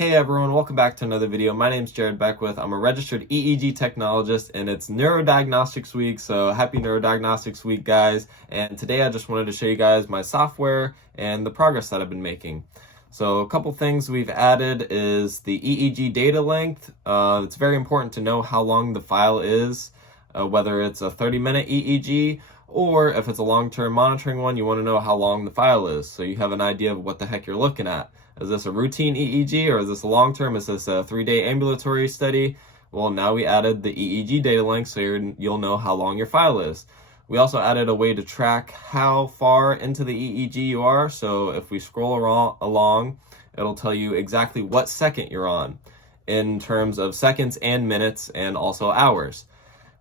Hey everyone, welcome back to another video. My name is Jared Beckwith. I'm a registered EEG technologist and it's Neurodiagnostics week, so happy Neurodiagnostics week, guys. And today I just wanted to show you guys my software and the progress that I've been making. So a couple things we've added is the EEG data length. It's very important to know how long the file is, whether it's a 30-minute EEG or if it's a long-term monitoring one, you want to know how long the file is so you have an idea of what the heck you're looking at. Is this a routine EEG or is this a long-term? Is this a 3-day ambulatory study? Well, now we added the EEG data length so you'll know how long your file is. We also added a way to track how far into the EEG you are. So if we scroll along, it'll tell you exactly what second you're on in terms of seconds and minutes and also hours.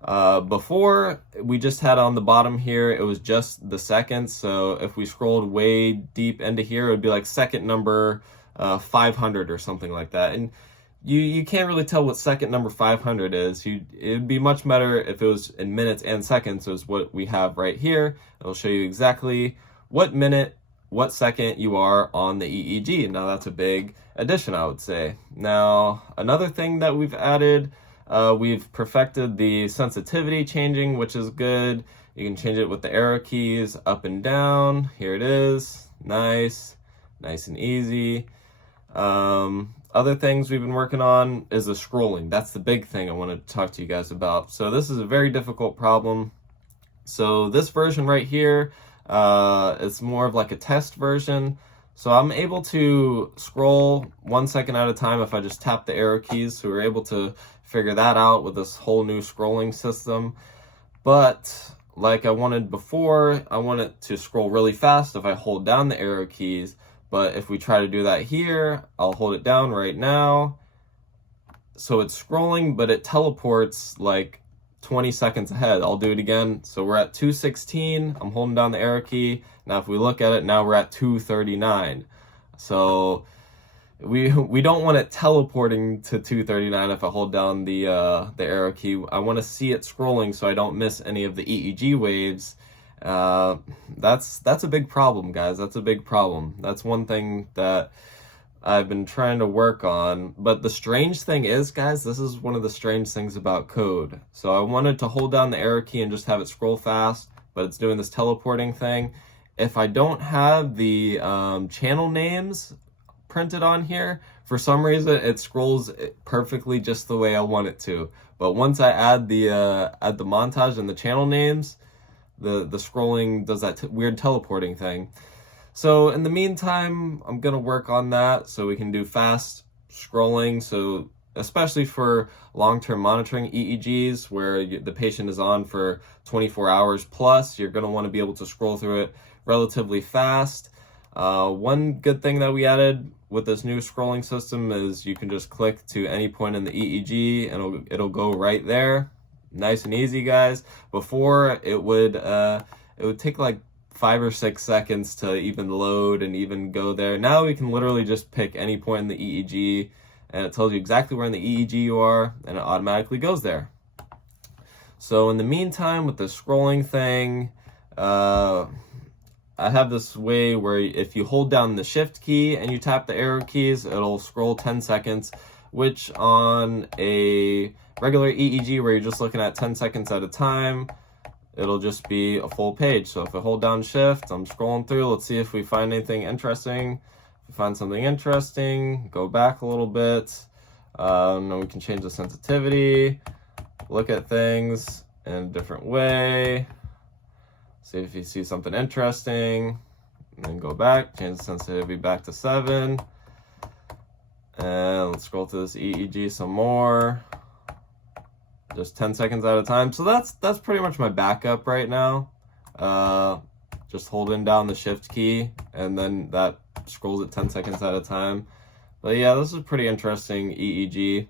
Before, we just had on the bottom here, it was just the seconds. So if we scrolled way deep into here, it would be like second number 500 or something like that. And you can't really tell what second number 500 is. It'd be much better if it was in minutes and seconds, is what we have right here. It'll show you exactly what minute, what second you are on the EEG. Now that's a big addition, I would say. Now, another thing that we've added, we've perfected the sensitivity changing, which is good. You can change it with the arrow keys up and down. Here it is. Nice and easy. Other things we've been working on is the scrolling. That's the big thing I want to talk to you guys about. So this is a very difficult problem. So this version right here, it's more of like a test version. So I'm able to scroll 1 second at a time if I just tap the arrow keys. So we're able to figure that out with this whole new scrolling system. But like I wanted before, I want it to scroll really fast if I hold down the arrow keys. But if we try to do that here, I'll hold it down right now. So it's scrolling, but it teleports like 20 seconds ahead. I'll do it again. So we're at 2:16. I'm holding down the arrow key. Now if we look at it, now we're at 2:39. So we don't want it teleporting to 2:39 if I hold down the arrow key. I want to see it scrolling so I don't miss any of the EEG waves. That's a big problem, guys. That's a big problem. That's one thing that I've been trying to work on. But the strange thing is, guys, this is one of the strange things about code. So I wanted to hold down the arrow key and just have it scroll fast, but it's doing this teleporting thing. If I don't have the channel names printed on here, for some reason it scrolls perfectly just the way I want it to. But once I add the montage and the channel names, the scrolling does that weird teleporting thing. So in the meantime, I'm gonna work on that so we can do fast scrolling. So especially for long-term monitoring EEGs where the patient is on for 24 hours plus, you're gonna want to be able to scroll through it relatively fast. One good thing that we added with this new scrolling system is you can just click to any point in the EEG and it'll go right there. Nice and easy, guys. Before it would take like 5 or 6 seconds to even load and even go there. Now we can literally just pick any point in the EEG and it tells you exactly where in the EEG you are and it automatically goes there. So in the meantime, with the scrolling thing, I have this way where if you hold down the shift key and you tap the arrow keys, it'll scroll 10 seconds, which on a regular EEG where you're just looking at 10 seconds at a time, it'll just be a full page. So if I hold down shift, I'm scrolling through. Let's see if we find anything interesting. If we find something interesting, go back a little bit. Then we can change the sensitivity, look at things in a different way. See if you see something interesting, and then go back, change the sensitivity back to 7. And let's scroll through this EEG some more. Just 10 seconds at a time. So that's pretty much my backup right now. Just holding down the shift key and then that scrolls at 10 seconds at a time. But yeah, this is pretty interesting EEG.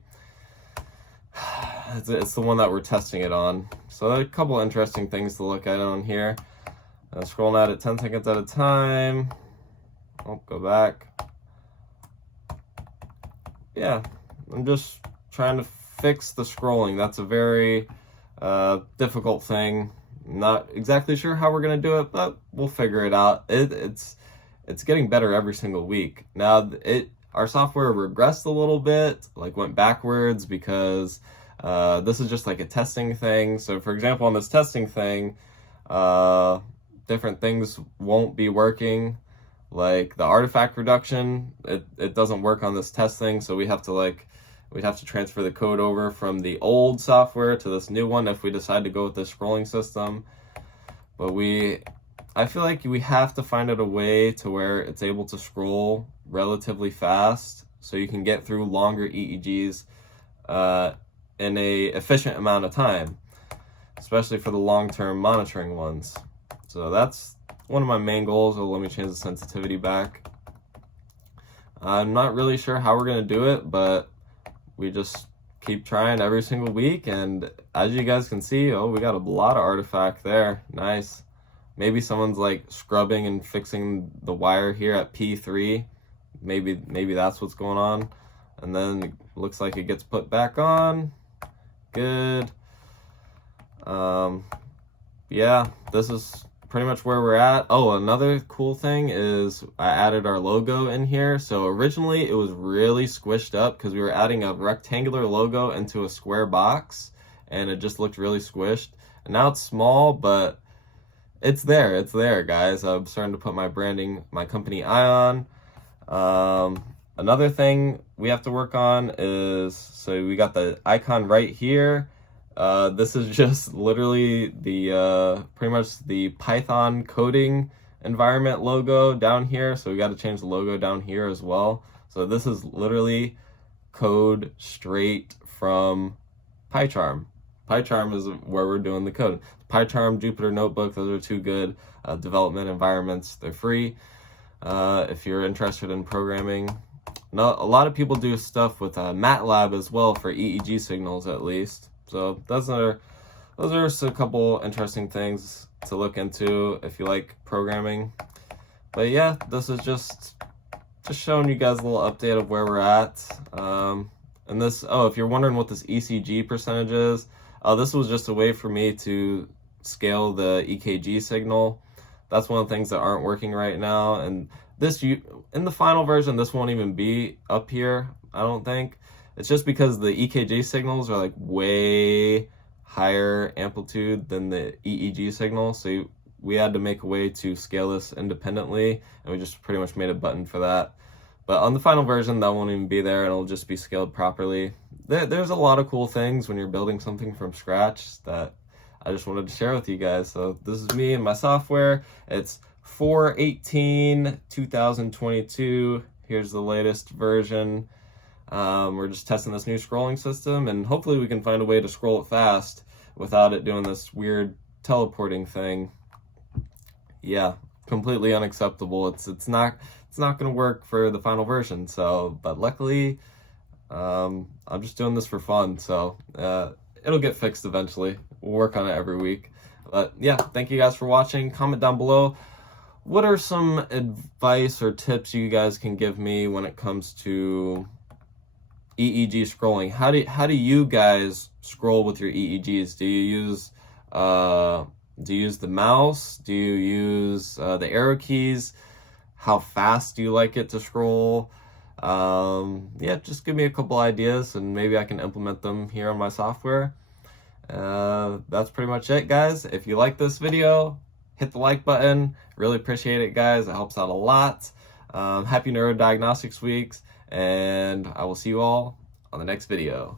It's the one that we're testing it on. So a couple interesting things to look at on here. Scrolling at it 10 seconds at a time. Oh, go back. Yeah, I'm just trying to fix the scrolling. That's a very difficult thing. Not exactly sure how we're gonna do it, but we'll figure it out. It's getting better every single week. Now our software regressed a little bit, like went backwards, because this is just like a testing thing. So for example, on this testing thing, different things won't be working. Like the artifact reduction, it doesn't work on this test thing, so we'd have to transfer the code over from the old software to this new one if we decide to go with this scrolling system. But I feel like we have to find out a way to where it's able to scroll relatively fast so you can get through longer EEGs in a efficient amount of time, especially for the long-term monitoring ones. So that's one of my main goals. So let me change the sensitivity back. I'm not really sure how we're going to do it, but we just keep trying every single week. And as you guys can see, oh, we got a lot of artifact there. Nice. Maybe someone's like scrubbing and fixing the wire here at P3. Maybe that's what's going on. And then it looks like it gets put back on. Good. Yeah, this is pretty much where we're at. Oh, another cool thing is I added our logo in here. So originally it was really squished up because we were adding a rectangular logo into a square box, and it just looked really squished. And now it's small, but it's there, guys. I'm starting to put my branding, my company AiON. Another thing we have to work on is, so we got the icon right here. This is just literally the pretty much the Python coding environment logo down here. So we got to change the logo down here as well. So this is literally code straight from PyCharm. PyCharm is where we're doing the code. PyCharm, Jupyter Notebook, those are two good development environments. They're free if you're interested in programming. Now, a lot of people do stuff with MATLAB as well for EEG signals, at least. So those are just a couple interesting things to look into if you like programming. But yeah, this is just showing you guys a little update of where we're at. And this, oh, if you're wondering what this ECG percentage is, this was just a way for me to scale the EKG signal. That's one of the things that aren't working right now. And this, in the final version, this won't even be up here, I don't think. It's just because the EKG signals are like way higher amplitude than the EEG signal. So we had to make a way to scale this independently, and we just pretty much made a button for that. But on the final version, that won't even be there, and it'll just be scaled properly. There's a lot of cool things when you're building something from scratch that I just wanted to share with you guys. So this is me and my software. It's 4/18/2022. Here's the latest version. We're just testing this new scrolling system, and hopefully we can find a way to scroll it fast without it doing this weird teleporting thing. Yeah, completely unacceptable. It's not going to work for the final version. So, but luckily, I'm just doing this for fun. So it'll get fixed eventually. We'll work on it every week. But yeah, thank you guys for watching. Comment down below. What are some advice or tips you guys can give me when it comes to EEG scrolling? How do you guys scroll with your EEGs? Do you use the mouse? Do you use the arrow keys? How fast do you like it to scroll? Yeah, just give me a couple ideas and maybe I can implement them here on my software. That's pretty much it, guys. If you like this video, hit the like button. Really appreciate it, guys. It helps out a lot. Happy Neurodiagnostics weeks, and I will see you all on the next video.